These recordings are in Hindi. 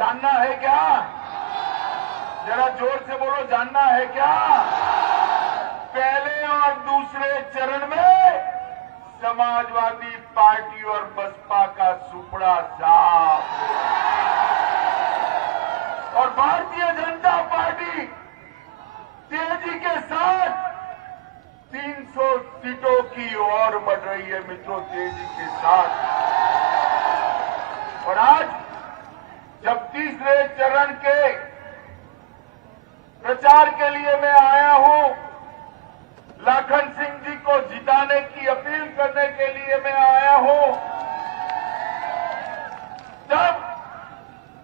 जानना है क्या? जरा जोर से बोलो, जानना है क्या? पहले और दूसरे चरण में समाजवादी पार्टी और बसपा का सुपड़ा साफ और भारतीय जनता पार्टी तेजी के साथ 300 सीटों की ओर बढ़ रही है मित्रों, तेजी के साथ। और आज जब तीसरे चरण के प्रचार के लिए मैं आया हूं, लाखन सिंह जी को जिताने की अपील करने के लिए मैं आया हूं, तब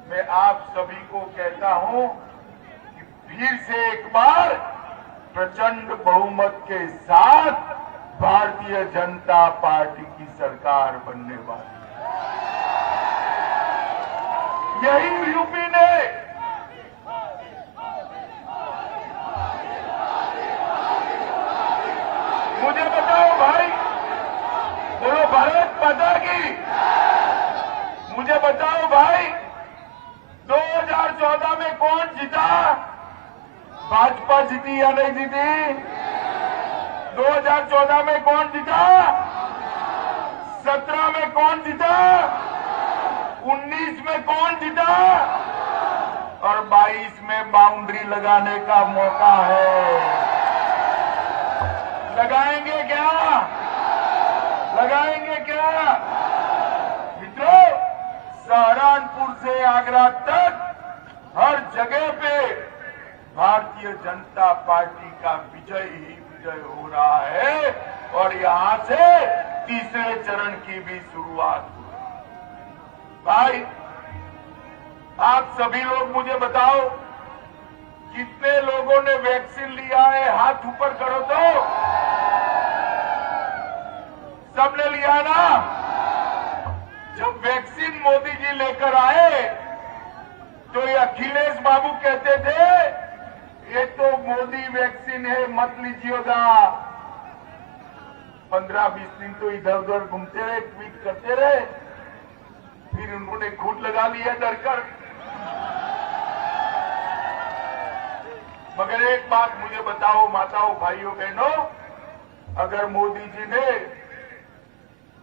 मैं आप सभी को कहता हूं कि फिर से एक बार प्रचंड बहुमत के साथ भारतीय जनता पार्टी की सरकार बनने वाली है। यही यूपी ने मुझे बताओ भाई, बोलो भारत माता की। मुझे बताओ भाई, 2014 में कौन जीता? भाजपा जीती या नहीं जीती? 2014 में कौन जीता? 17 में कौन जीता? 19 में कौन जीता? और 22 में बाउंड्री लगाने का मौका है। लगाएंगे क्या? लगाएंगे क्या? मित्रों, सहारनपुर से आगरा तक हर जगह पे भारतीय जनता पार्टी का विजय ही विजय हो रहा है और यहां से तीसरे चरण की भी शुरुआत हुई। भाई, आप सभी लोग मुझे बताओ, कितने लोगों ने वैक्सीन लिया है? हाथ ऊपर करो तो। सबने लिया ना? जब वैक्सीन मोदी जी लेकर आए तो ये अखिलेश बाबू कहते थे ये तो मोदी वैक्सीन है, मत लीजिएगा। 15-20 दिन तो इधर उधर घूमते रहे, ट्वीट करते रहे, फिर उन्होंने खुद लगा लिया डरकर। मगर एक बात मुझे बताओ माताओं, भाइयों, बहनों, अगर मोदी जी ने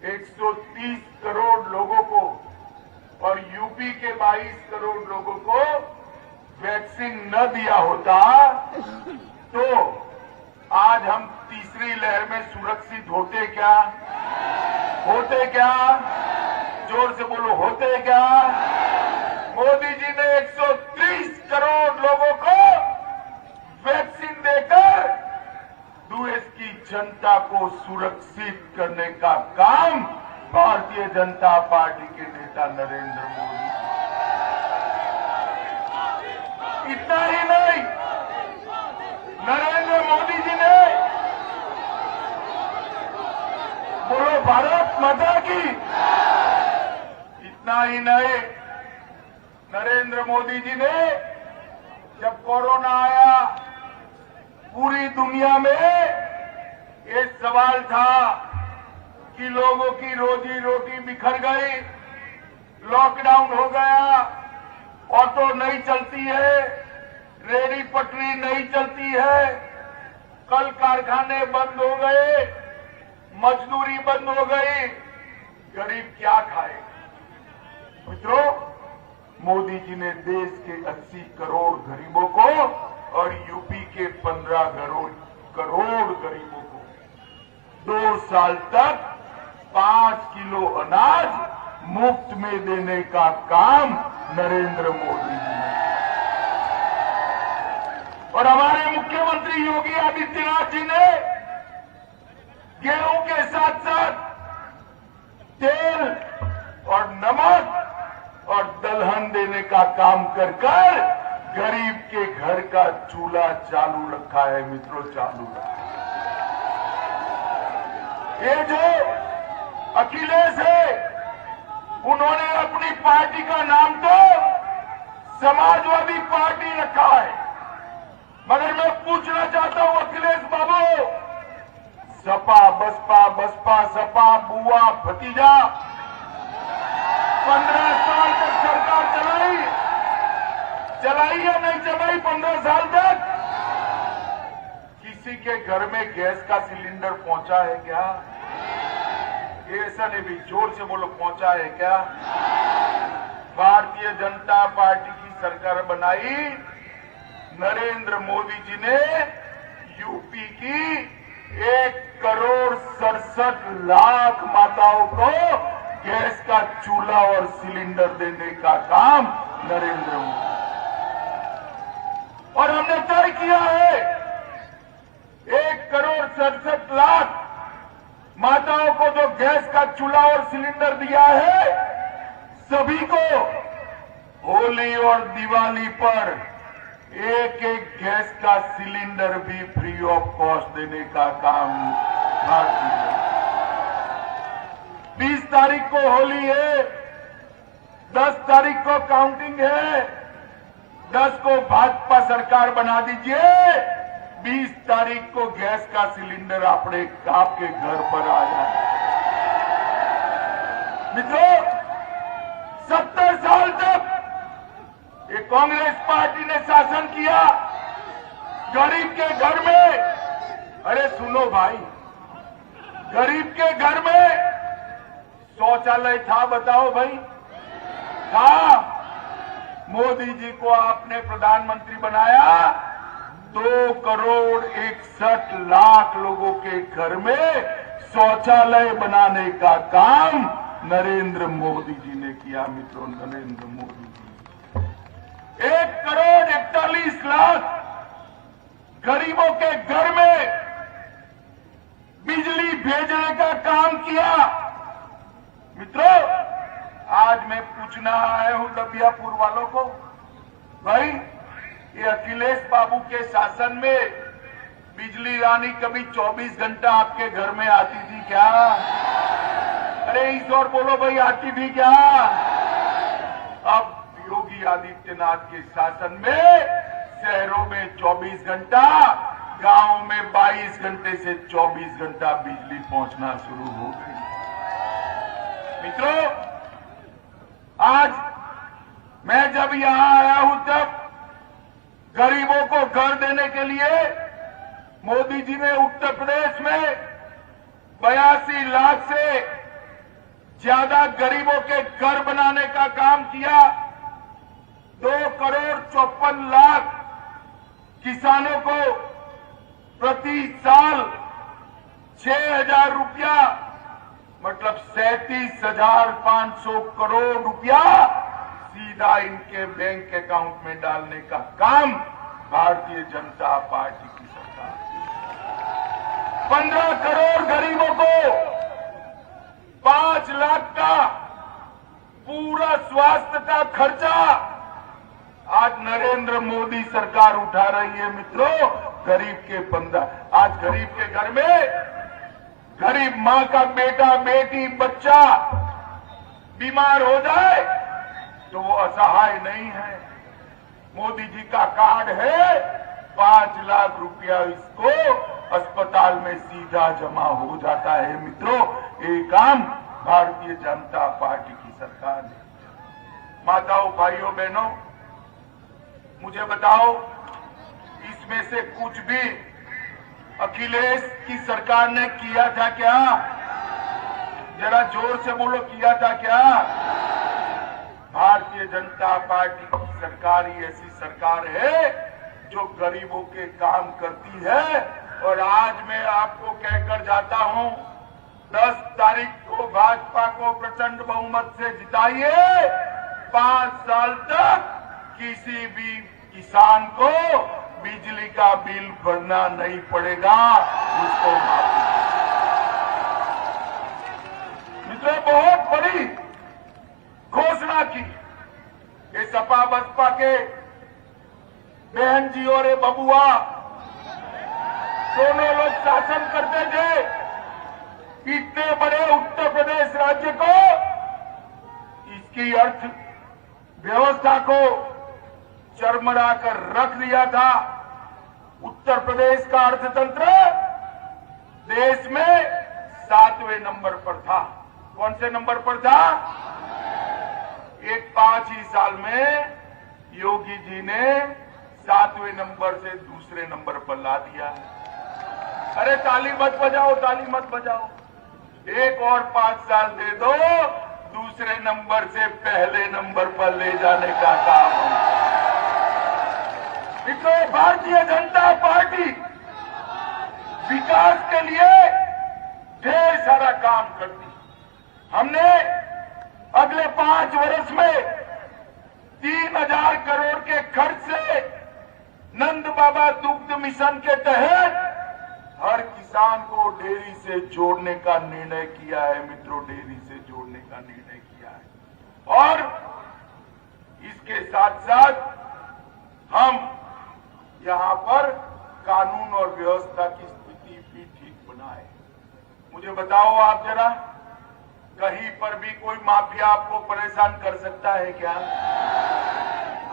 130 करोड़ लोगों को और यूपी के 22 करोड़ लोगों को वैक्सीन न दिया होता तो आज हम तीसरी लहर में सुरक्षित होते क्या? होते क्या? जोर से बोलो, होते क्या? मोदी जी ने 130 करोड़ लोगों को वैक्सीन देकर देश की जनता को सुरक्षित करने का काम भारतीय जनता पार्टी के नेता नरेंद्र मोदी। इतना ही नहीं, नरेंद्र मोदी जी ने, बोलो भारत माता की। इतना ही नहीं, नरेंद्र मोदी जी ने जब कोरोना आया, पूरी दुनिया में ये सवाल था कि लोगों की रोजी रोटी बिखर गई, लॉकडाउन हो गया, ऑटो नहीं चलती है, रेहड़ी पटरी नहीं चलती है, कल कारखाने बंद हो गए, मजदूरी बंद हो गई, गरीब क्या खाए? मित्रों, मोदी जी ने देश के 80 करोड़ गरीबों को और यूपी के 15 करोड़ गरीबों को 2 साल तक 5 किलो अनाज मुफ्त में देने का काम नरेंद्र मोदी जी ने। और हमारे मुख्यमंत्री योगी आदित्यनाथ जी ने गेहूं के साथ साथ तेल और नमक और दलहन देने का काम कर गरीब के घर का चूल्हा चालू रखा है मित्रों, चालू रखा। ये जो अखिलेश है, उन्होंने अपनी पार्टी का नाम तो समाजवादी पार्टी रखा है, मगर मैं पूछना चाहता हूं अखिलेश बाबू, सपा बसपा, बसपा सपा, बुआ भतीजा 15 साल तक सरकार चलाई, चलाई या नहीं चलाई 15 साल तक? किसी के घर में गैस का सिलेंडर पहुंचा है क्या? ऐसा नहीं भी, जोर से बोलो, पहुंचा है क्या? भारतीय जनता पार्टी की सरकार बनाई, नरेंद्र मोदी जी ने यूपी की 1,67,00,000 माताओं को गैस का चूल्हा और सिलेंडर देने का काम नरेंद्र मोदी, और हमने तय किया है 1,67,00,000 माताओं को जो गैस का चूल्हा और सिलेंडर दिया है, सभी को होली और दिवाली पर एक एक गैस का सिलेंडर भी फ्री ऑफ कॉस्ट देने का काम भारतीय। 20 तारीख को होली है, 10 तारीख को काउंटिंग है, 10 को भाजपा सरकार बना दीजिए, 20 तारीख को गैस का सिलेंडर आपके घर पर आ जाए। मित्रों, 70 साल तक ये कांग्रेस पार्टी ने शासन किया, गरीब के घर में, अरे सुनो भाई, गरीब के घर में शौचालय था? बताओ भाई, था? मोदी जी को आपने प्रधानमंत्री बनाया, 2,61,00,000 लोगों के घर में शौचालय बनाने का काम नरेंद्र मोदी जी ने किया। मित्रों, नरेंद्र मोदी जी 1,41,00,000 गरीबों के घर में बिजली भेजने का काम किया। मित्रों, आज मैं पूछना आया हूं दबियापुर वालों को, भाई ये अखिलेश बाबू के शासन में बिजली रानी कभी 24 घंटा आपके घर में आती थी क्या? अरे इस और बोलो भाई, आती थी क्या? अब योगी आदित्यनाथ के शासन में शहरों में 24 घंटा, गांव में 22 घंटे से 24 घंटा बिजली पहुंचना शुरू हो गई। मित्रों, आज मैं जब यहां आया हूं तब गरीबों को घर देने के लिए मोदी जी ने उत्तर प्रदेश में 82 लाख से ज्यादा गरीबों के घर बनाने का काम किया। 2,54,00,000 किसानों को प्रति साल 6,000 रुपया, मतलब 37,500 करोड़ रुपया सीधा इनके बैंक अकाउंट में डालने का काम भारतीय जनता पार्टी की सरकार। 15 करोड़ गरीबों को 5 लाख का पूरा स्वास्थ्य का खर्चा आज नरेंद्र मोदी सरकार उठा रही है। मित्रों, गरीब के 15, आज गरीब के घर में गरीब मां का बेटा बेटी बच्चा बीमार हो जाए तो वो असहाय नहीं है। मोदी जी का कार्ड है, 5 लाख रुपया इसको अस्पताल में सीधा जमा हो जाता है। मित्रों, ये काम भारतीय जनता पार्टी की सरकार ने। माताओं, भाइयों, बहनों, मुझे बताओ, इसमें से कुछ भी अखिलेश की सरकार ने किया था क्या? जरा जोर से बोलो, किया था क्या? भारतीय जनता पार्टी की सरकार ही ऐसी सरकार है जो गरीबों के काम करती है। और आज मैं आपको कहकर जाता हूं, 10 तारीख को भाजपा को प्रचंड बहुमत से जिताइए। 5 साल तक किसी भी किसान को बिजली का बिल भरना नहीं पड़ेगा, उसको माफी। मित्रों, बहुत बड़ी घोषणा की। ये सपा बसपा के बहन जी और ये बबुआ दोनों लोग शासन करते थे। इतने बड़े उत्तर प्रदेश राज्य को, इसकी अर्थ व्यवस्था को चरमरा कर रख दिया था। उत्तर प्रदेश का अर्थतंत्र देश में 7वें नंबर पर था। कौन से नंबर पर था? एक 5 ही साल में योगी योगी जी ने 7वें नंबर से दूसरे नंबर पर ला दिया है। अरे ताली मत बजाओ, ताली मत बजाओ, एक और 5 साल दे दो, दूसरे नंबर से पहले नंबर पर ले जाने का काम है। मित्रों, भारतीय जनता पार्टी विकास के लिए ढेर सारा काम करती। हमने अगले 5 वर्ष में 3000 करोड़ के खर्च से नंद बाबा दुग्ध मिशन के तहत हर किसान को डेयरी से जोड़ने का निर्णय किया है। मित्रों, डेयरी से जोड़ने का निर्णय किया है और इसके साथ साथ हम यहां पर कानून और व्यवस्था की स्थिति भी ठीक बनाए। मुझे बताओ आप जरा, कहीं पर भी कोई माफिया आपको परेशान कर सकता है क्या?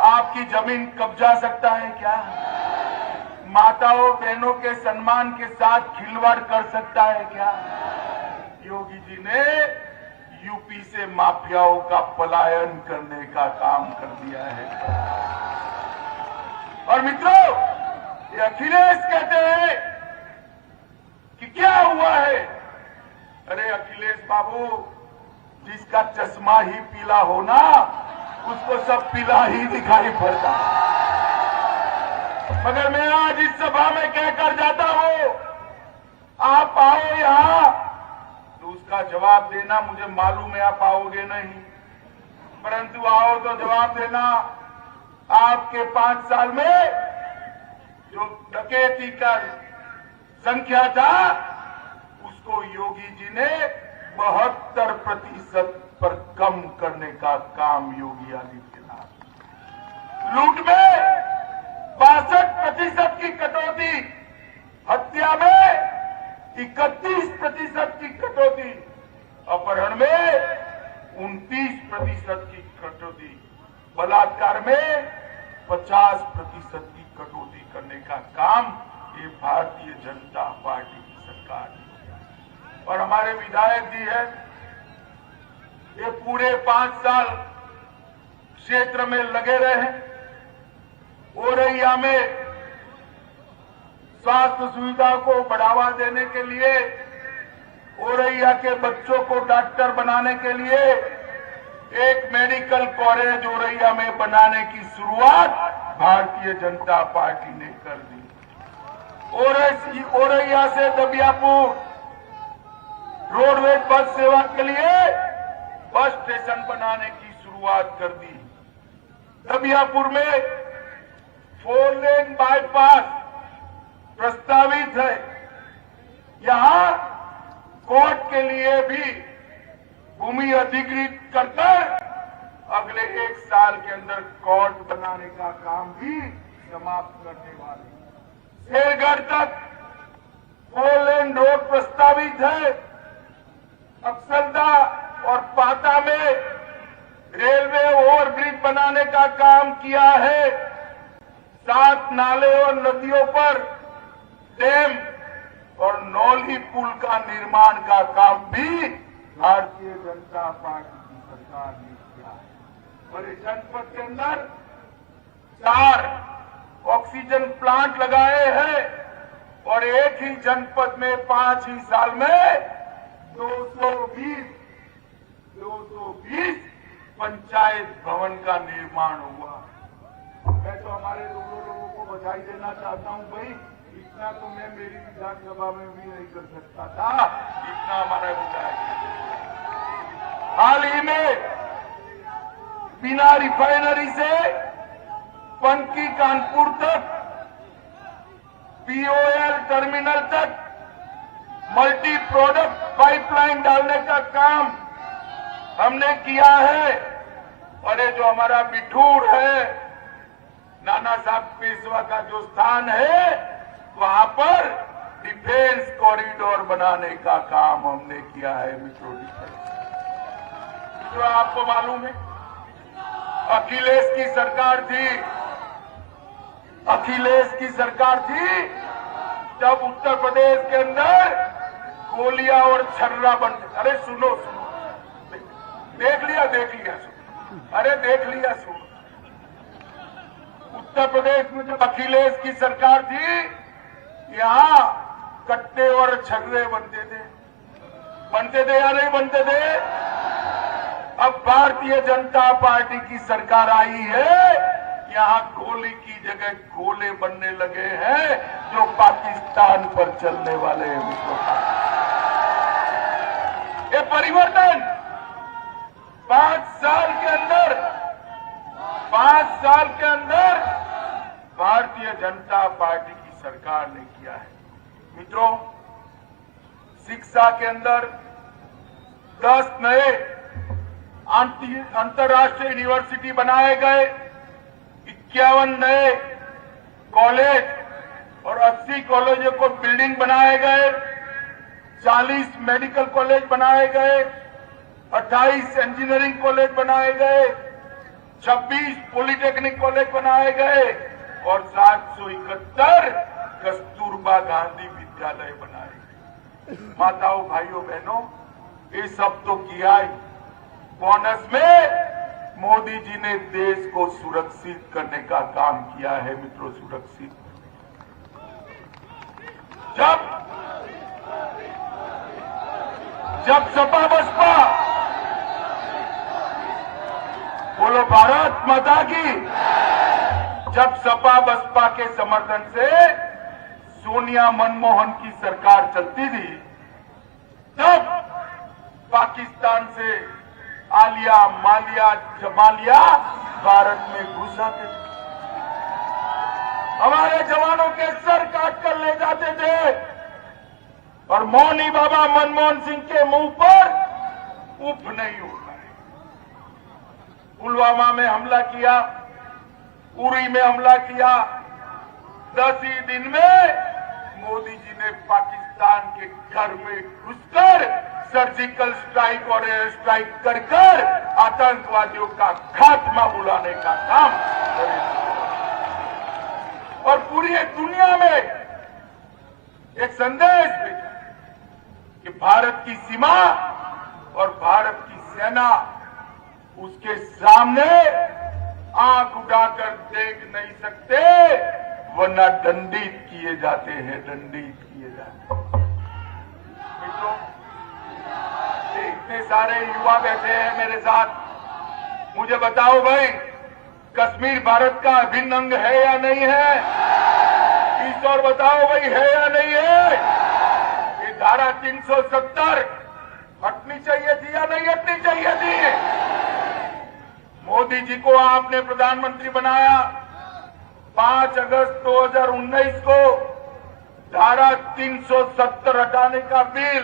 आपकी जमीन कब्जा सकता है क्या? माताओं बहनों के सम्मान के साथ खिलवाड़ कर सकता है क्या? योगी जी ने यूपी से माफियाओं का पलायन करने का काम कर दिया है। और मित्रों, ये अखिलेश कहते हैं कि क्या हुआ है? अरे अखिलेश बाबू, जिसका चश्मा ही पीला हो ना, उसको सब पीला ही दिखाई पड़ता है। मगर मैं आज इस सभा में कहकर जाता हूं, आप आओ यहां तो उसका जवाब देना, मुझे मालूम है आप आओगे नहीं, परंतु आओ तो जवाब देना। आपके 5 साल में जो डकैती का संख्या था, उसको योगी जी ने 72% पर कम करने का काम योगी आदित्यनाथ। लूट में 62% की कटौती, हत्या में 31% की कटौती, अपहरण में 29% की कटौती, बलात्कार में 50% की कटौती करने का काम ये भारतीय जनता पार्टी की सरकार ने किया। और हमारे विधायक जी हैं, ये पूरे 5 साल क्षेत्र में लगे रहे। औरैया में स्वास्थ्य सुविधा को बढ़ावा देने के लिए, औरैया के बच्चों को डॉक्टर बनाने के लिए एक मेडिकल कॉलेज औरैया में बनाने की शुरुआत भारतीय जनता पार्टी ने कर दी। औरैया से दबियापुर रोडवेज बस सेवा के लिए बस स्टेशन बनाने की शुरुआत कर दी। दबियापुर में 4 लेन बाईपास प्रस्तावित है। यहां कोर्ट के लिए भी भूमि अधिकृत कर अगले 1 साल के अंदर कोर्ट बनाने का काम भी समाप्त करने वाले। शेरगढ़ तक 4 लेन रोड प्रस्तावित है। अक्सरदा और पाता में रेलवे ओवरब्रिज बनाने का काम किया है। 7 नाले और नदियों पर डैम और नौली पुल का निर्माण का काम भी भारतीय जनता पार्टी की सरकार ने किया है। और इस जनपद के अंदर 4 ऑक्सीजन प्लांट लगाए हैं और एक ही जनपद में 5 ही साल में 220 पंचायत भवन का निर्माण हुआ। मैं तो हमारे लोगों को बधाई देना चाहता हूं भाई, इतना तो मैं मेरी विधानसभा में भी नहीं कर सकता था, इतना हमारा विधायक। हाल ही में बिना रिफाइनरी से पंकी कानपुर तक, पीओएल टर्मिनल तक मल्टी प्रोडक्ट पाइपलाइन डालने का काम हमने किया है। और ये जो हमारा बिठूर है, नाना साहब पेशवा का जो स्थान है, वहां पर डिफेंस कॉरिडोर बनाने का काम हमने किया है। मित्रों, जो आपको मालूम है, अखिलेश की सरकार थी, अखिलेश की सरकार थी जब उत्तर प्रदेश के अंदर गोलियां और छर्रा बन। अरे सुनो सुनो, देख लिया सुनो, अरे देख लिया सुनो। उत्तर प्रदेश में जब अखिलेश की सरकार थी, यहां कट्टे और छर्रे बनते थे या नहीं बनते थे? अब भारतीय जनता पार्टी की सरकार आई है, यहां गोली की जगह गोले बनने लगे हैं, जो पाकिस्तान पर चलने वाले हैं मित्रों। ये परिवर्तन 5 साल के अंदर भारतीय जनता पार्टी की सरकार ने किया है मित्रों। शिक्षा के अंदर 10 नए अंतर्राष्ट्रीय यूनिवर्सिटी बनाए गए, 51 नए कॉलेज और 80 कॉलेजों को बिल्डिंग बनाए गए, 40 मेडिकल कॉलेज बनाए गए, 28 इंजीनियरिंग कॉलेज बनाए गए, 26 पॉलिटेक्निक कॉलेज बनाए गए और 771 कस्तूरबा गांधी विद्यालय बनाए गए। माताओं, भाइयों, बहनों, ये सब तो किया ही, बोनस में मोदी जी ने देश को सुरक्षित करने का काम किया है मित्रों। सुरक्षित जब सपा बसपा, बोलो भारत माता की, जब सपा बसपा के समर्थन से सोनिया मनमोहन की सरकार चलती थी, तब पाकिस्तान से आलिया मालिया जमालिया भारत में घुस आते थे, हमारे जवानों के सर काट कर ले जाते थे और मौनी बाबा मनमोहन सिंह के मुंह पर उफ नहीं उड़ा है। पुलवामा में हमला किया, उरी में हमला किया, 10 ही दिन में मोदी जी ने पाकिस्तान के घर में घुसकर सर्जिकल स्ट्राइक और एयर स्ट्राइक कर आतंकवादियों का खात्मा बुलाने का काम करेगा और पूरी दुनिया में एक संदेश भेजा कि भारत की सीमा और भारत की सेना उसके सामने आंख उठाकर देख नहीं सकते, वरना दंडित किए जाते हैं, दंडित किए जाते हैं। मित्रों, इतने सारे युवा बैठे हैं मेरे साथ, मुझे बताओ भाई, कश्मीर भारत का अभिन्न अंग है या नहीं है? इस और बताओ भाई, है या नहीं है? ये धारा 370 हटनी चाहिए थी या नहीं हटनी चाहिए थी? मोदी जी को आपने प्रधानमंत्री बनाया, 5 अगस्त 2019 को धारा 370 हटाने का बिल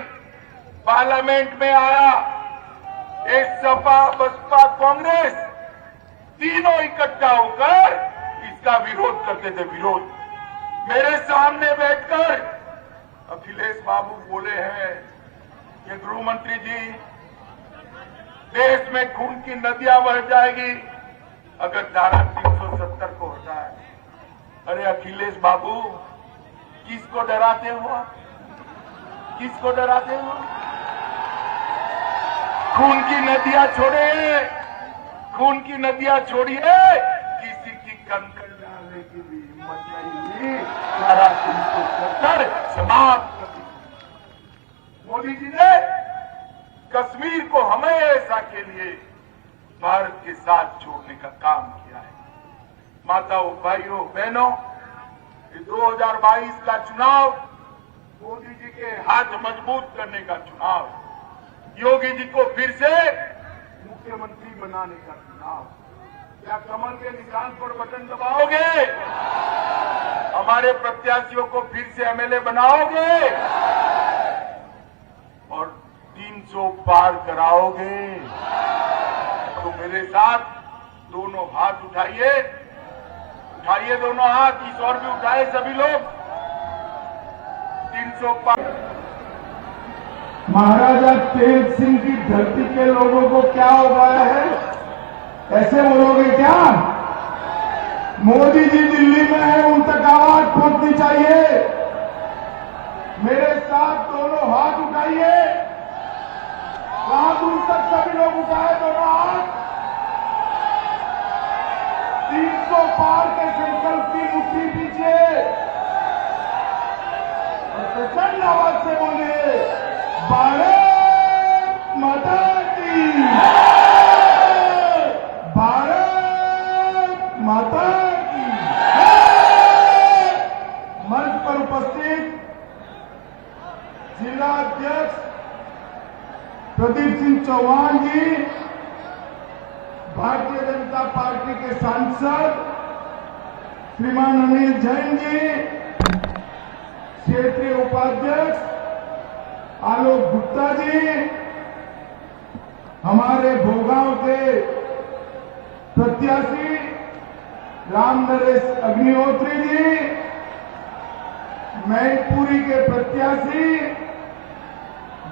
पार्लियामेंट में आया। एक सपा बसपा कांग्रेस तीनों इकट्ठा होकर इसका विरोध करते थे। विरोध मेरे सामने बैठकर अखिलेश बाबू बोले हैं कि गृह मंत्री जी, देश में खून की नदियां बह जाएगी अगर धारा 370 को हटाए। अरे अखिलेश बाबू, किसको डराते हो? किसको डराते हो? खून की नदियां छोड़े, खून की नदियां छोड़िए, किसी की कंकड़ डालने की भी हिम्मत नहीं हुई। धारा 370 समाप्त कर दी। मोदी जी ने कश्मीर को हमेशा के लिए भारत के साथ जोड़ने का काम किया है। माताओं, भाइयों, बहनों, 2022 का चुनाव मोदी जी के हाथ मजबूत करने का चुनाव, योगी जी को फिर से मुख्यमंत्री बनाने का चुनाव। क्या कमल के निशान पर बटन दबाओगे? हमारे प्रत्याशियों को फिर से एमएलए बनाओगे और 300 पार कराओगे? तो मेरे साथ दोनों हाथ उठाइए, उठाइए दोनों हाथ, इस और भी उठाए सभी लोग। 300 पार। महाराजा तेज सिंह की धरती के लोगों को क्या हो गया है? ऐसे बोलोगे क्या? मोदी जी दिल्ली में है, उन तक आवाज पहुंचनी चाहिए। मेरे साथ दोनों हाथ उठाइए, वहां दूर तक सभी लोग उठाए दोनों हाथ। 300 पार के संख्या प्रचंड आवाज से बोलिए, भारत माता की जय! भारत माता की जय! मंच पर उपस्थित जिला अध्यक्ष प्रदीप सिंह चौहान जी, भारतीय जनता पार्टी के सांसद श्रीमान अनिल जैन जी, क्षेत्रीय उपाध्यक्ष आलोक गुप्ता जी, हमारे भोगांव के प्रत्याशी राम नरेश अग्निहोत्री जी, मैनपुरी के प्रत्याशी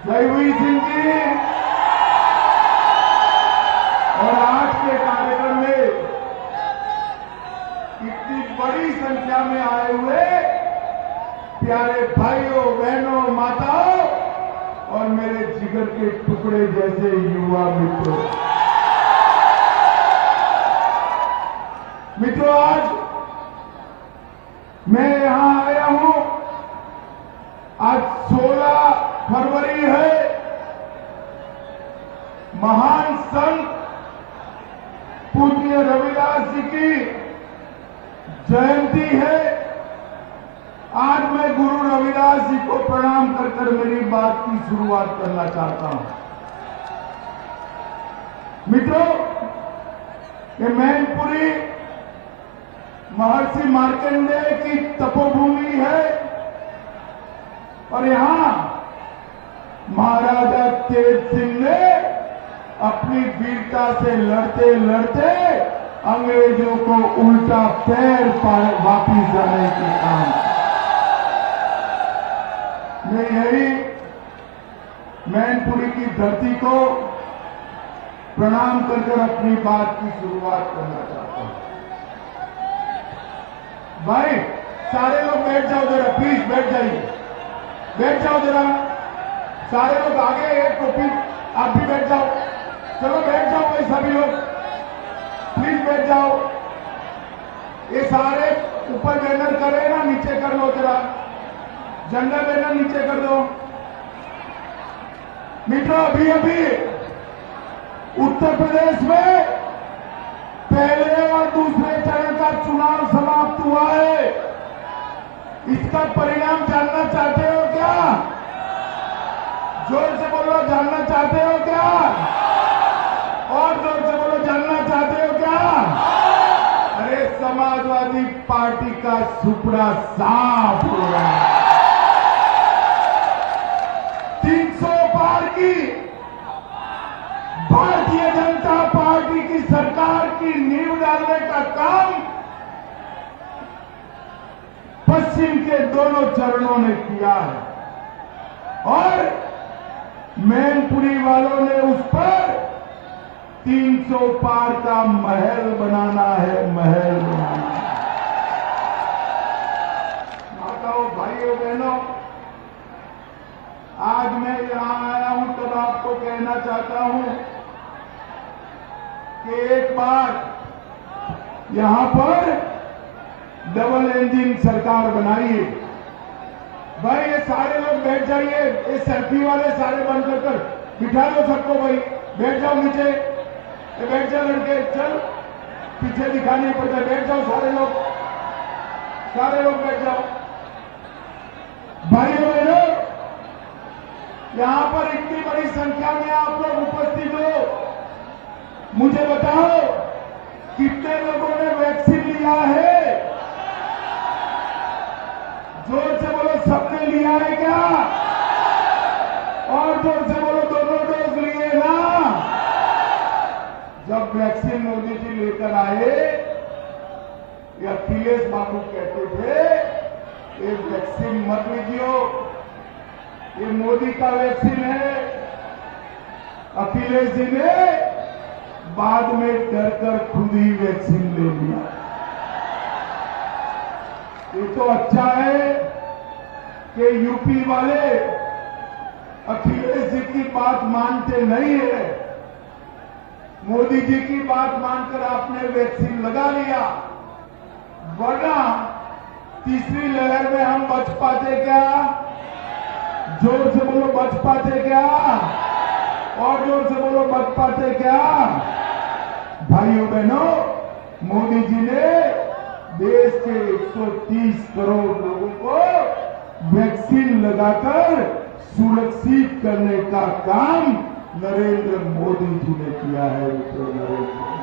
जयवीर सिंह जी, और आज के कार्यक्रम में इतनी बड़ी संख्या में आए हुए प्यारे भाइयों, बहनों, माताओं और मेरे जिगर के टुकड़े जैसे युवा मित्रों, आज मैं यहां आया हूं। आज 16 फरवरी है, महान संत पूज्य रविदास जी की जयंती है। आज मैं गुरु रविदास जी को प्रणाम कर कर मेरी बात की शुरुआत करना चाहता हूं। मित्रों, ये मैनपुरी महर्षि मार्कंडेय की तपोभूमि है और यहां महाराजा तेज सिंह ने अपनी वीरता से लड़ते लड़ते अंग्रेजों को उल्टा पैर वापिस जाने के काम। मैं यही मैनपुरी की धरती को प्रणाम कर अपनी बात की शुरुआत करना चाहता हूं। भाई सारे लोग बैठ जाओ जरा, प्लीज बैठ जाइए, बैठ जाओ जरा, सारे लोग आगे एक टोपी, आप भी बैठ जाओ, चलो बैठ जाओ भाई, सभी लोग प्लीज बैठ जाओ। ये सारे ऊपर बैनर करे ना, नीचे कर लो जरा, झंडा बैनर नीचे कर दो। मित्रों, अभी अभी उत्तर प्रदेश में पहले और दूसरे चरण का चुनाव समाप्त हुआ है। इसका परिणाम जानना चाहते हो क्या? जोर से बोलो, जानना चाहते हो क्या? और जोर से बोलो, जानना चाहते हो क्या? अरे समाजवादी पार्टी का सुपड़ा साफ हो रहा है। 300 पार की भारतीय जनता पार्टी की सरकार की नींव डालने का काम पश्चिम के दोनों चरणों ने किया है और मैनपुरी वालों ने उस पर 300 पार का महल बनाना है, महल बनाना है। माताओं, भाइयों, बहनों, आज मैं यहां आया हूं तब आपको कहना चाहता हूं कि एक बार यहां पर डबल इंजन सरकार बनाइए। भाई ये सारे लोग बैठ जाइए, ये सेल्फी वाले सारे बंद कर बिठा लो सबको। भाई बैठ जाओ नीचे, ये बैठ जाओ लड़के, चल पीछे दिखाई नहीं पड़ता, बैठ जाओ सारे लोग, सारे लोग बैठ जाओ। भाइयों बहनों, यहां पर इतनी बड़ी संख्या में आप लोग उपस्थित हो, मुझे बताओ कितने लोगों ने वैक्सीन लिया है? जोर से बोलो, सबने लिया है क्या? और जोर से बोलो, दोनों डोज लिए ना? जब वैक्सीन मोदी जी लेकर आए, ये अखिलेश बाबू कहते थे ये वैक्सीन मत लीजिए, ये मोदी का वैक्सीन है। अखिलेश जी ने बाद में डर कर खुद ही वैक्सीन ले लिया। ये तो अच्छा है कि यूपी वाले अखिलेश जी की बात मानते नहीं है। मोदी जी की बात मानकर आपने वैक्सीन लगा लिया, वरना तीसरी लहर में हम बच पाते क्या? जोर से बोलो, बच पाते क्या? और जोर से बोलो, बच पाते क्या? भाइयों बहनों, मोदी जी ने देश के 130 करोड़ लोगों को वैक्सीन लगाकर सुरक्षित करने का काम नरेंद्र मोदी जी ने किया है। मित्रों, नरेंद्र मोदी,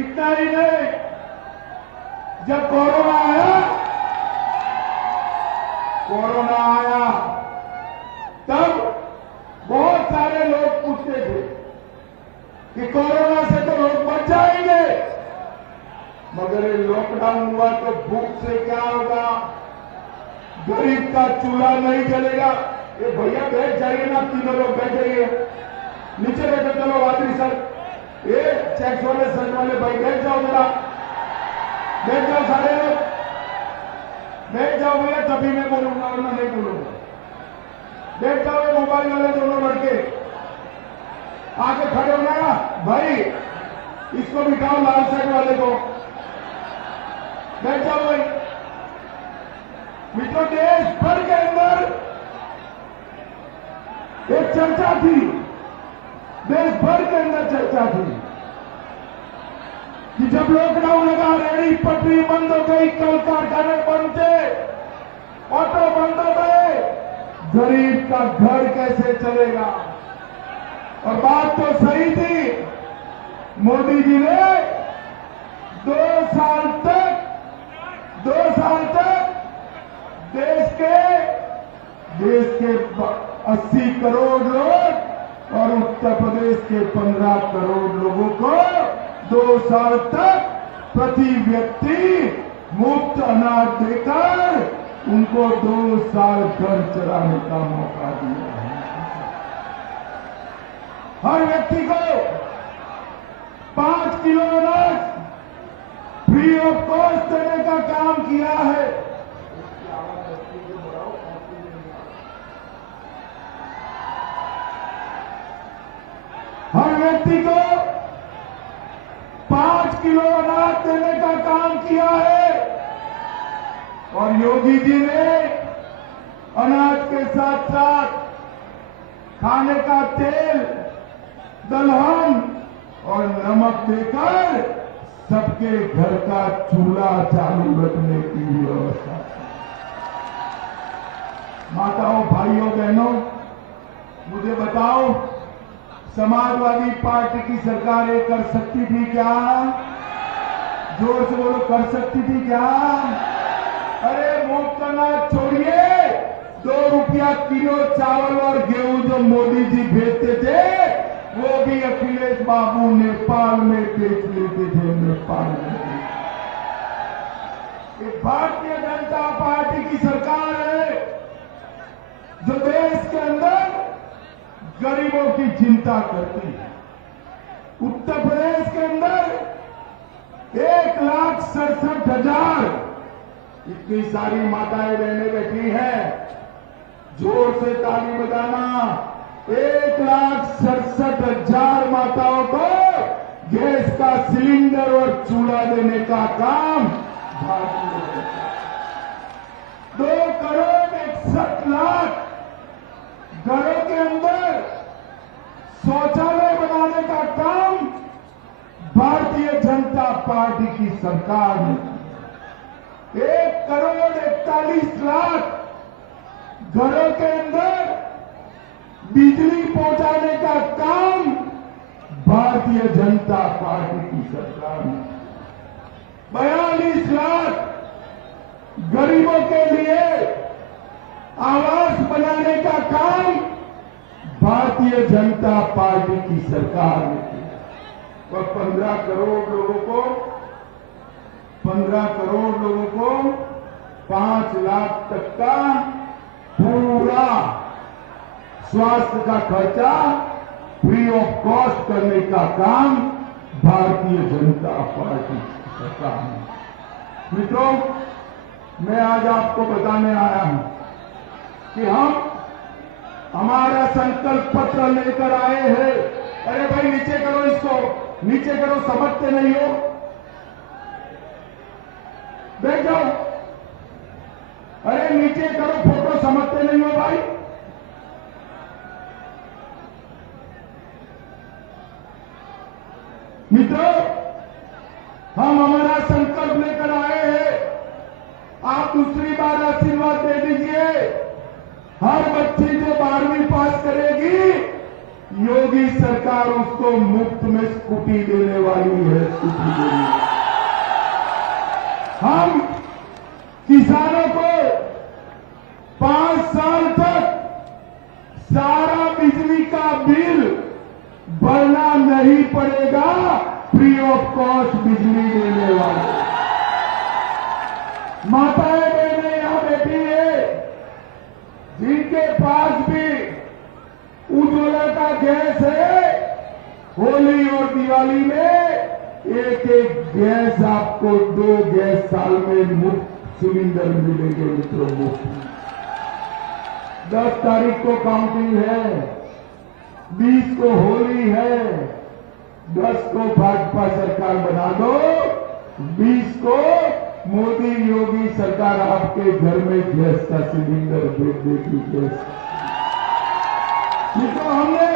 इतना ही नहीं, जब कोरोना आया तब बहुत सारे लोग पूछते थे कि कोरोना से तो लोग बच जाएंगे, मगर ये लॉकडाउन हुआ तो भूख से क्या होगा, गरीब का चूल्हा नहीं जलेगा। ये भैया बैठ जाइए ना, तीनों लोग बैठ जाइए, नीचे बैठो, चलो वादी सर, ये चेक्स वाले सर्च वाले भाई बैठ जाओ, जरा बैठ जाओ, सारे लोग बैठ जाओ भैया, तभी मैं बोलूंगा वरना नहीं बोलूंगा। बैठ जाओ, मोबाइल वाले दोनों लड़के आगे खड़े होना भाई, इसको बिठाओ, लाल शर्ट वाले को, बैठ जाओ भाई। मित्रों, देश भर के अंदर एक चर्चा थी, देश भर के अंदर चर्चा थी कि जब लॉकडाउन लगा, रेहड़ी पटरी बंद हो गई, कल कारखाने बंद थे, ऑटो बंद हो गए, गरीब का घर कैसे चलेगा? और बात तो सही थी, मोदी जी ने 2 साल तक देश के 80 करोड़ लोग और उत्तर प्रदेश के 15 करोड़ लोगों को 2 साल तक प्रति व्यक्ति मुफ्त अनाज देकर उनको 2 साल घर चलाने का मौका दिया है। हर व्यक्ति को 5 किलो अनाज फ्री ऑफ कॉस्ट देने का काम किया है। हर व्यक्ति को 5 किलो अनाज देने का काम किया है। और योगी जी ने अनाज के साथ साथ खाने का तेल, दलहन और नमक देकर सबके घर का चूल्हा चालू रखने की व्यवस्था की। माताओं, भाइयों, बहनों, मुझे बताओ, समाजवादी पार्टी की सरकार ये कर सकती थी क्या? जोर से बोलो, कर सकती थी क्या? अरे मुफ्त अनाज छोड़िए, 2 रुपया किलो चावल और गेहूं जो मोदी जी भेजते थे, वो भी अखिलेश बाबू नेपाल में बेच लेते थे। नेपाल में ये भारतीय जनता पार्टी की सरकार है जो देश के अंदर गरीबों की चिंता करती है। उत्तर प्रदेश के अंदर 1,67,000 इतनी सारी माताएं बहनें बैठी हैं, जोर से ताली बजाना। 1,67,000 माताओं को गैस का सिलेंडर और चूल्हा देने का काम भारतीय जनता। 2,61,00,000 घरों के अंदर शौचालय बनाने का काम भारतीय जनता पार्टी की सरकार ने किया। 1,41,00,000 घरों के अंदर बिजली पहुंचाने का काम भारतीय जनता पार्टी की सरकार ने। 42 लाख गरीबों के लिए आवास बनाने का काम भारतीय जनता पार्टी की सरकार ने किया। और 15 करोड़ लोगों को 5 लाख तक का पूरा स्वास्थ्य का खर्चा फ्री ऑफ कॉस्ट करने का काम भारतीय जनता पार्टी की सरकार ने। मित्रों, मैं आज आपको बताने आया हूं कि हम हमारा संकल्प पत्र लेकर आए हैं। अरे भाई, नीचे करो, इसको नीचे करो, समझते नहीं हो, बैठ जाओ। अरे नीचे करो, फोटो बोलते नहीं हो भाई? मित्रों, हम हमारा संकल्प लेकर आए हैं। आप दूसरी बार आशीर्वाद दे दीजिए। हर बच्ची जो 12वीं पास करेगी, योगी सरकार उसको मुफ्त में स्कूटी देने वाली है। स्कूटी देने हम किसानों को 5 साल तक सारा बिजली का बिल भरना नहीं पड़ेगा। फ्री ऑफ कॉस्ट बिजली देने वाले माताएं बहनें यहां बैठी है, जिनके पास भी उज्ज्वला का गैस है, होली और दिवाली में एक गैस आपको 2 गैस साल में मुफ्त सिलेंडर मिलेंगे। मित्रों, मुफ्त 10 तारीख को काउंटिंग है, 20 को होली है, 10 को भाजपा सरकार बना दो, 20 को मोदी योगी सरकार आपके घर में गैस का सिलेंडर भेज देगी। गैस तो हमने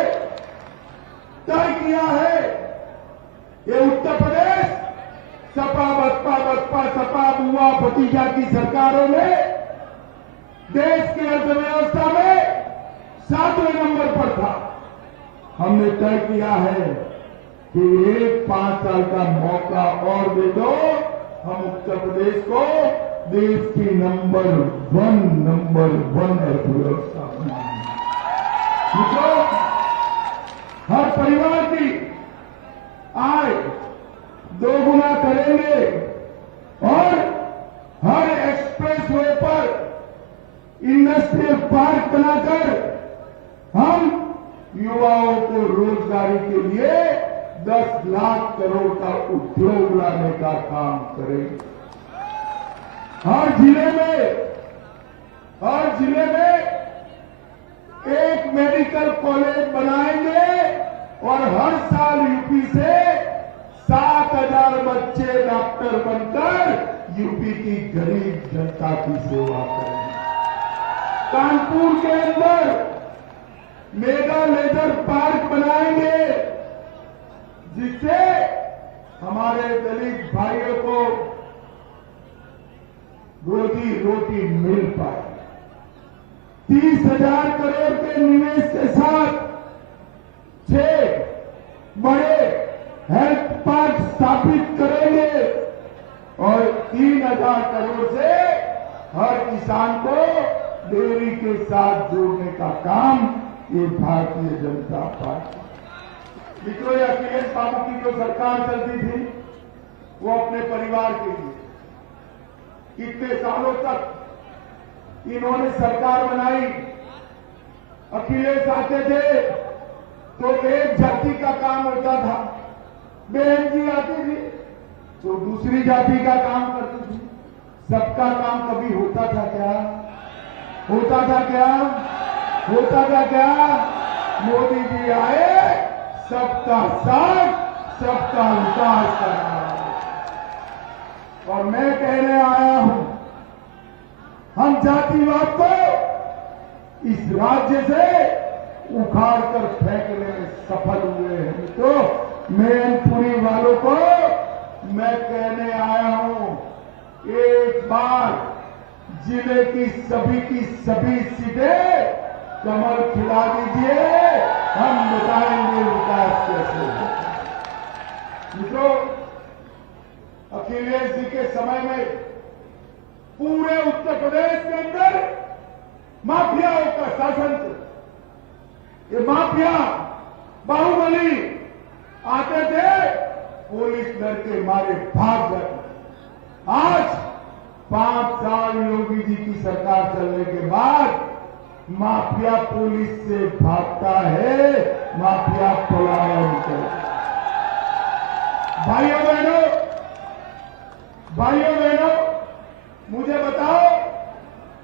तय किया है, ये उत्तर प्रदेश सपा बसपा सपा बुआ भतीजा की सरकारों में देश की अर्थव्यवस्था में 7वें नंबर पर था। हमने तय किया है कि एक 5 साल का मौका और दे दो, हम उत्तर प्रदेश को देश की नंबर वन अर्थव्यवस्था बनाएंगे। हर परिवार की आय 2 गुना करेंगे और हर एक्सप्रेस वे पर इंडस्ट्रियल पार्क बनाकर हम युवाओं को रोजगारी के लिए 10 लाख करोड़ का उद्योग लाने का काम करेंगे। हर जिले में एक मेडिकल कॉलेज बनाएंगे और हर साल यूपी से 7,000 बच्चे डॉक्टर बनकर यूपी की गरीब जनता की सेवा करेंगे। कानपुर के अंदर मेगा लेजर पार्क बनाएंगे, जिससे हमारे दलित भाइयों को रोजी रोटी मिल पाए। 30,000 करोड़ के निवेश के साथ 6 बड़े हेल्थ पार्क स्थापित करेंगे और 3,000 करोड़ से हर किसान को डेयरी के साथ जोड़ने का काम ये भारतीय जनता पार्टी। मित्रों, अखिलेश बाबू की जो सरकार चलती थी, वो अपने परिवार के लिए कितने सालों तक इन्होंने सरकार बनाई। अखिलेश आते थे तो एक जाति का काम होता था, बहन जी आती थी तो दूसरी जाति का काम करती थी। सबका काम कभी होता था क्या? होता था क्या? होता था क्या? मोदी जी आए, सबका साथ, सबका विकास करना। और मैं कहने आया हूं, हम जातिवाद को इस राज्य से उखाड़ कर फेंकने में सफल हुए हैं। तो मैनपुरी वालों को मैं कहने आया हूं, एक बार जिले की सभी सीटें कमल खिला दीजिए, हम बताएंगे विकास कैसे है। मित्रों, अखिलेश जी के समय में पूरे उत्तर प्रदेश के अंदर माफियाओं का शासन था। ये माफिया बाहुबली आते थे, पुलिस डर के मारे भाग जाते। आज 5 साल योगी जी की सरकार चलने के बाद माफिया पुलिस से भागता है, माफिया पलायन करता है। भाइयों बहनों, मुझे बताओ,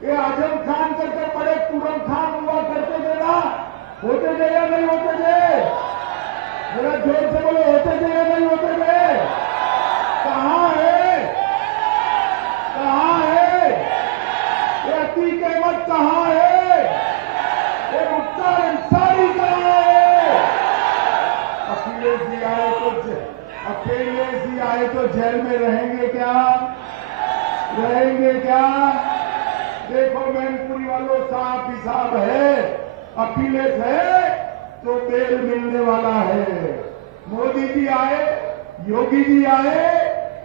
ये आजम खान करके बड़े तुरम खान हुआ करते थे ना, होते थे या नहीं होते थे? मेरा जोर से बोलो, होते थे या नहीं होते थे? कहां है? कहां है? ये अतीक अहमद कहां है? जेल में रहेंगे क्या? रहेंगे क्या? देखो मैनपुरी वालों, साफ हिसाब है, अखिलेश है तो बेल मिलने वाला है, मोदी जी आए, योगी जी आए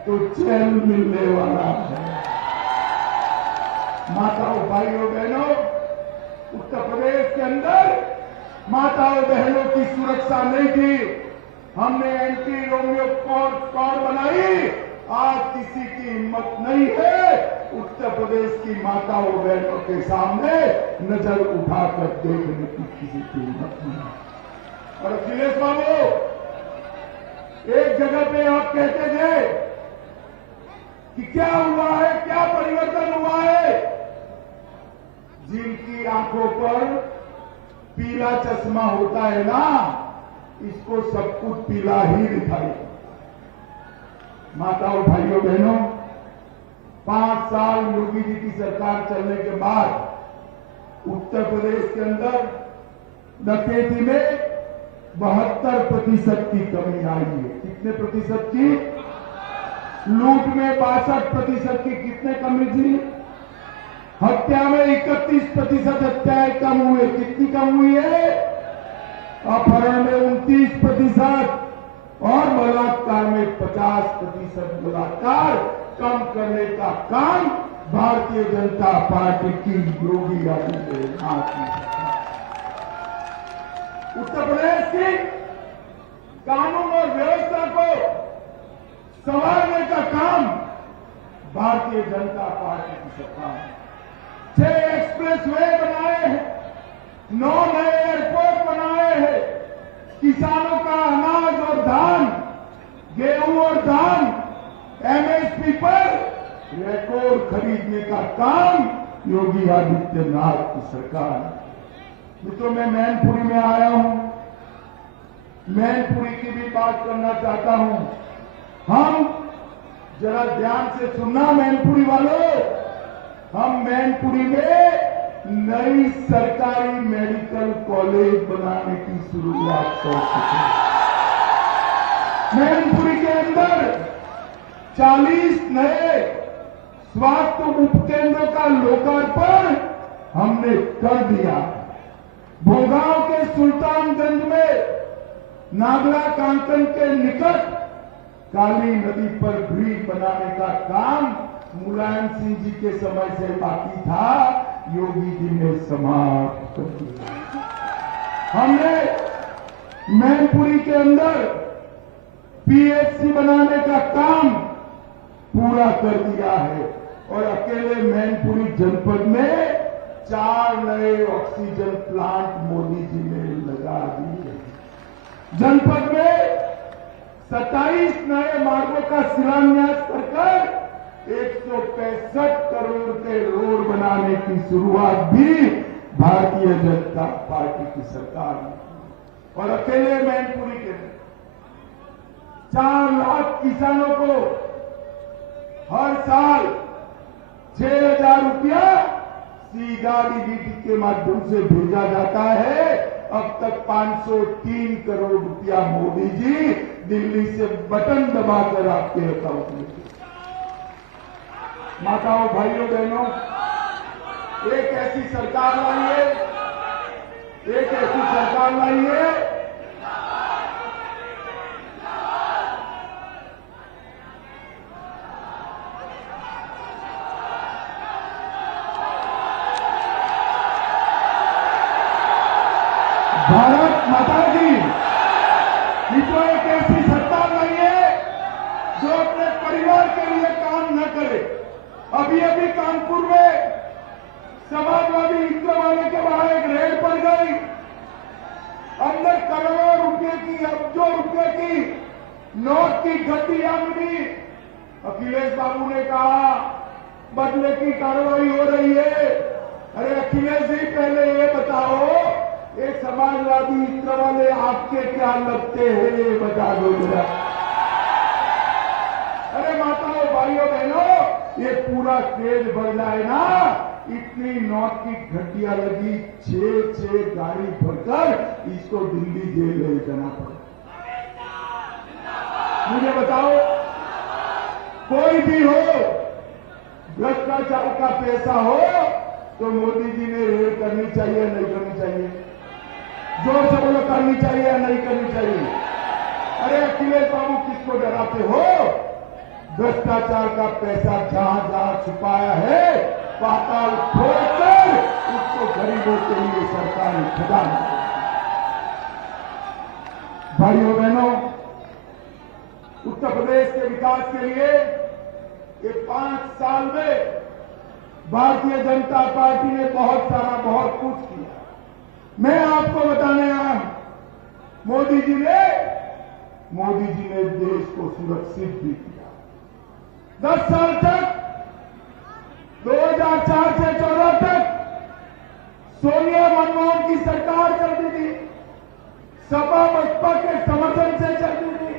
तो जेल मिलने वाला है। माताओं, भाइयों, बहनों, उत्तर प्रदेश के अंदर माताओं बहनों की सुरक्षा नहीं थी, हमने एंटी रोमियो स्क्वाड बनाई। आज किसी की हिम्मत नहीं है उत्तर प्रदेश की माताओं बहनों के सामने नजर उठाकर देखने की, किसी की हिम्मत नहीं है। और अखिलेश बाबू, एक जगह पे आप कहते थे कि क्या हुआ है, क्या परिवर्तन हुआ है? जिनकी आंखों पर पीला चश्मा होता है ना, इसको सब कुछ पीला ही दिखाई। माताओं, भाइयों, बहनों, 5 साल योगी जी की सरकार चलने के बाद उत्तर प्रदेश के अंदर डकैती में 72% की कमी आई है। कितने प्रतिशत की? लूट में 62% की कितने कमी थी? हत्या में 31% हत्याएं कम हुए। कितनी कम हुई है? अपहरण में 29% और बलात्कार में 50% बलात्कार कम करने का काम भारतीय जनता पार्टी की योगी आदित्यनाथ की सरकार। उत्तर प्रदेश की कानून और व्यवस्था को संभालने का काम भारतीय जनता पार्टी की सरकार ने 6 एक्सप्रेस वे बनाए हैं, 9 नए एयरपोर्ट बनाए हैं, किसानों का अनाज और धान, गेहूं और धान एमएसपी पर रिकॉर्ड खरीदने का काम योगी आदित्यनाथ की सरकार। मित्रों, मैं मैनपुरी में आया हूं, मैनपुरी की भी बात करना चाहता हूं। हम जरा ध्यान से सुनना मैनपुरी वालों, हम मैनपुरी में नई सरकारी मेडिकल कॉलेज बनाने की शुरुआत कर चुके हैं। मैनपुरी के अंदर 40 नए स्वास्थ्य उपकेंद्रों का लोकार्पण हमने कर दिया। भोगांव के सुल्तानगंज में नागला कांकन के निकट काली नदी पर ब्रिज बनाने का काम मुलायम सिंह जी के समय से बाकी था, योगी जी ने समाप्त कर दिया। हमने मैनपुरी के अंदर पीएचसी बनाने का काम पूरा कर दिया है और अकेले मैनपुरी जनपद में 4 नए ऑक्सीजन प्लांट मोदी जी ने लगा दिए। जनपद में 27 नए मार्गों का शिलान्यास कर 165 करोड़ के रोड बनाने की शुरुआत भी भारतीय जनता पार्टी की सरकार ने की। और अकेले मैनपुरी के 4 लाख किसानों को हर साल 6,000 रुपया सीधा डीबीटी के माध्यम से भेजा जाता है। अब तक 503 करोड़ रुपया मोदी जी दिल्ली से बटन दबाकर आपके अकाउंट में। माताओं, भाइयों, बहनों, एक ऐसी सरकार लाइए, एक ऐसी सरकार लाइए भारत माता की, इसको एक ऐसी सरकार लाइए जो अपने परिवार के लिए काम न करे। अभी अभी कानपुर में समाजवादी इज्जत वाले के बाहर एक रेड पड़ गई, अंदर करोड़ों रुपए की, अरबों रुपए की नोट की गड्डियां मिली। अखिलेश बाबू ने कहा बदले की कार्रवाई हो रही है। अरे अखिलेश जी, पहले ये बताओ, ये समाजवादी इज्जत वाले आपके क्या लगते हैं, ये बता दो जरा। अरे माताओं, भाइयों, बहनों, ये पूरा स्टेज भर जाए ना, इतनी नोट की घटिया लगी, 6 गाड़ी भरकर इसको दिल्ली जेल ले जाना पड़ा। मुझे बताओ, कोई भी हो, भ्रष्टाचार का पैसा हो तो मोदी जी ने रेड करनी चाहिए या नहीं करनी चाहिए? जोर से बोलो, करनी चाहिए या नहीं करनी चाहिए? अरे अखिलेश बाबू, किसको डराते हो? भ्रष्टाचार का पैसा जहां जहां छुपाया है, पाताल खोदकर उसको गरीबों के लिए सरकारी खजाना। भाइयों बहनों, उत्तर प्रदेश के विकास के लिए ये 5 साल में भारतीय जनता पार्टी ने बहुत कुछ किया। मैं आपको बताने आया हूं, मोदी जी ने देश को सुरक्षित भी किया। 10 साल तक, 2004 से 14 तक सोनिया मनमोहन की सरकार चलती थी, सपा बसपा के समर्थन से चलती थी,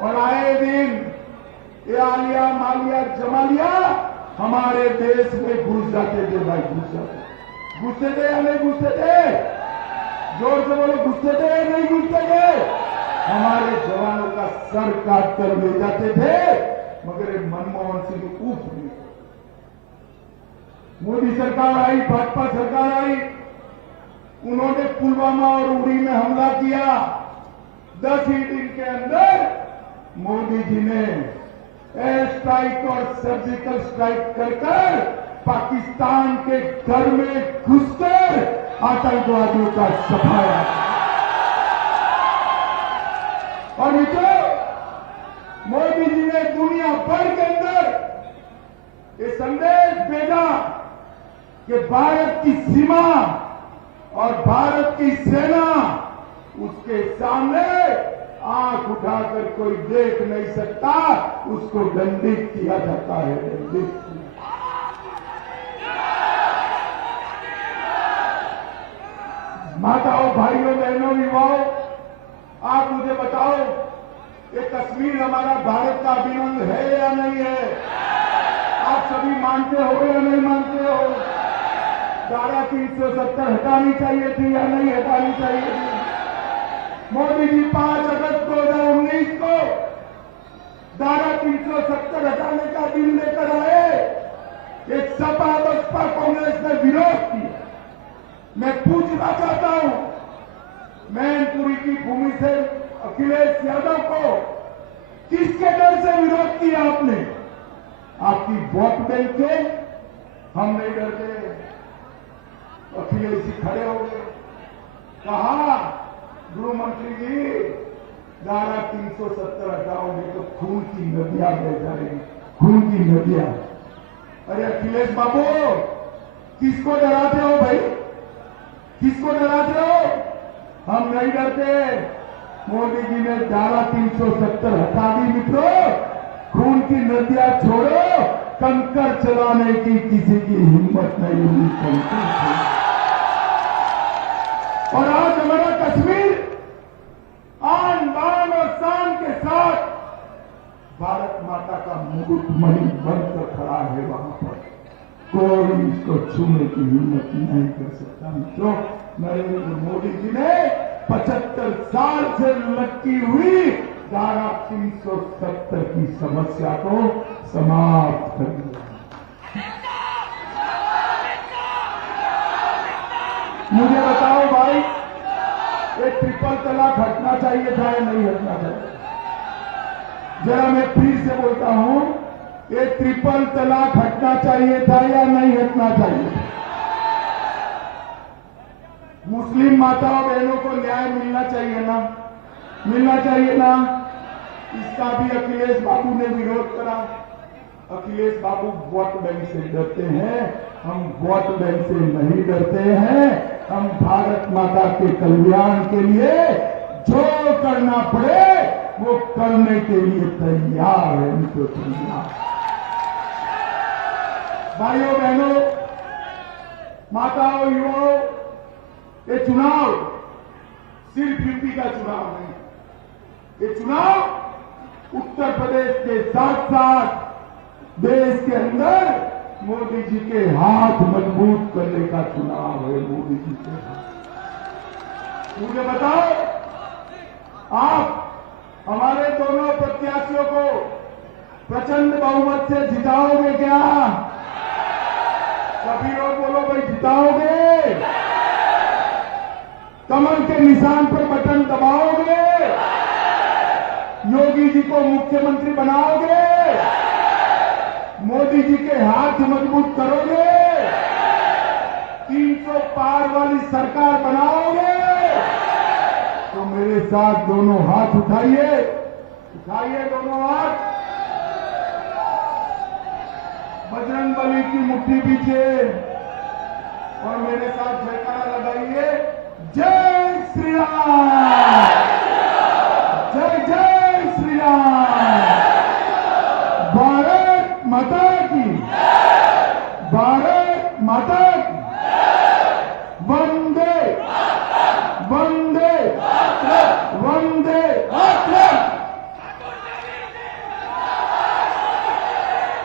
और आए दिन ये आलिया मालिया जमालिया हमारे देश में घुस जाते थे। भाई घुसते थे या नहीं घुसते थे? जोर से बोलो, घुसते थे या नहीं घुसते थे? हमारे जवानों का सर काट कर ले जाते थे, मगर ये मनमोहन सिंह ऊप नहीं। मोदी सरकार आई, भाजपा सरकार आई, उन्होंने पुलवामा और उड़ी में हमला किया। 10 ही दिन के अंदर मोदी जी ने एयर स्ट्राइक और सर्जिकल स्ट्राइक कर पाकिस्तान के घर में घुसकर आतंकवादियों का सफाया। और मित्रों, मोदी जी ने दुनिया भर के अंदर ये संदेश भेजा कि भारत की सीमा और भारत की सेना, उसके सामने आंख उठाकर कोई देख नहीं सकता, उसको दंडित किया जाता है। दंडित माताओं, भाइयों, बहनों, युवाओं, आप मुझे बताओ, ये कश्मीर हमारा भारत का अभिन्न है या नहीं है? आप सभी मानते हो या नहीं मानते हो? धारा 370 हटानी चाहिए थी या नहीं हटानी चाहिए थी? मोदी जी 5 अगस्त 2019 को धारा 370 हटाने का बिल लेकर आए। एक सपा बसपा कांग्रेस ने विरोध किया। मैं पूछना चाहता हूं, मैनपुरी की भूमि से अखिलेश यादव को किसके डर से विरोध किया आपने? आपकी वोट बैंक के? हम नहीं डरते। अखिलेश जी खड़े हो गए, कहा, गृह मंत्री जी, धारा 370 हटाओगे तो खून की नदियां बह जाएगी, खून की नदियां। अरे अखिलेश बाबू, किसको डराते हो भाई? किसको डराते हो? हम नहीं डरते। मोदी जी ने धारा 370 हटा दी। मित्रों, खून की नदियां छोड़ो, कंकर चलाने की किसी की हिम्मत नहीं हुई। और आज हमारा कश्मीर आन बान और शान के साथ भारत माता का मुकुटमणि बनकर खड़ा है। वहां पर कोई इसको छूने की हिम्मत नहीं कर सकता। मित्रों, नरेंद्र मोदी जी ने 75 साल से लटकी हुई धारा 370 की समस्या को समाप्त कर दिया। मुझे बताओ भाई, ये ट्रिपल तलाक हटना चाहिए था या नहीं हटना चाहिए? जरा मैं फिर से बोलता हूं, ये ट्रिपल तलाक हटना चाहिए था या नहीं हटना चाहिए? मुस्लिम माताओं बहनों को न्याय मिलना चाहिए ना? मिलना चाहिए ना? इसका भी अखिलेश बाबू ने विरोध करा। अखिलेश बाबू वोट बैंक से डरते हैं, हम वोट बैंक से नहीं डरते हैं। हम भारत माता के कल्याण के लिए जो करना पड़े वो करने के लिए तैयार है। उनको तैयार। भाइयों बहनों, माताओं, युवाओं, ये चुनाव सिर्फ यूपी का चुनाव नहीं, ये चुनाव उत्तर प्रदेश के साथ साथ देश के अंदर मोदी जी के हाथ मजबूत करने का चुनाव है। मोदी जी के हाथ। मुझे बताओ, आप हमारे दोनों प्रत्याशियों को प्रचंड बहुमत से जिताओगे क्या? सभी लोग बोलो भाई, जिताओगे? कमल के निशान पर बटन दबाओगे? योगी जी को मुख्यमंत्री बनाओगे? मोदी जी के हाथ मजबूत करोगे? 300 पार वाली सरकार बनाओगे? तो मेरे साथ दोनों हाथ उठाइए, उठाइए दोनों हाथ, बजरंगबली की मुट्ठी पीछे और मेरे साथ जयकारा लगाइए, जय श्री राम, जय जय श्री राम, भारत माता की, भारत माता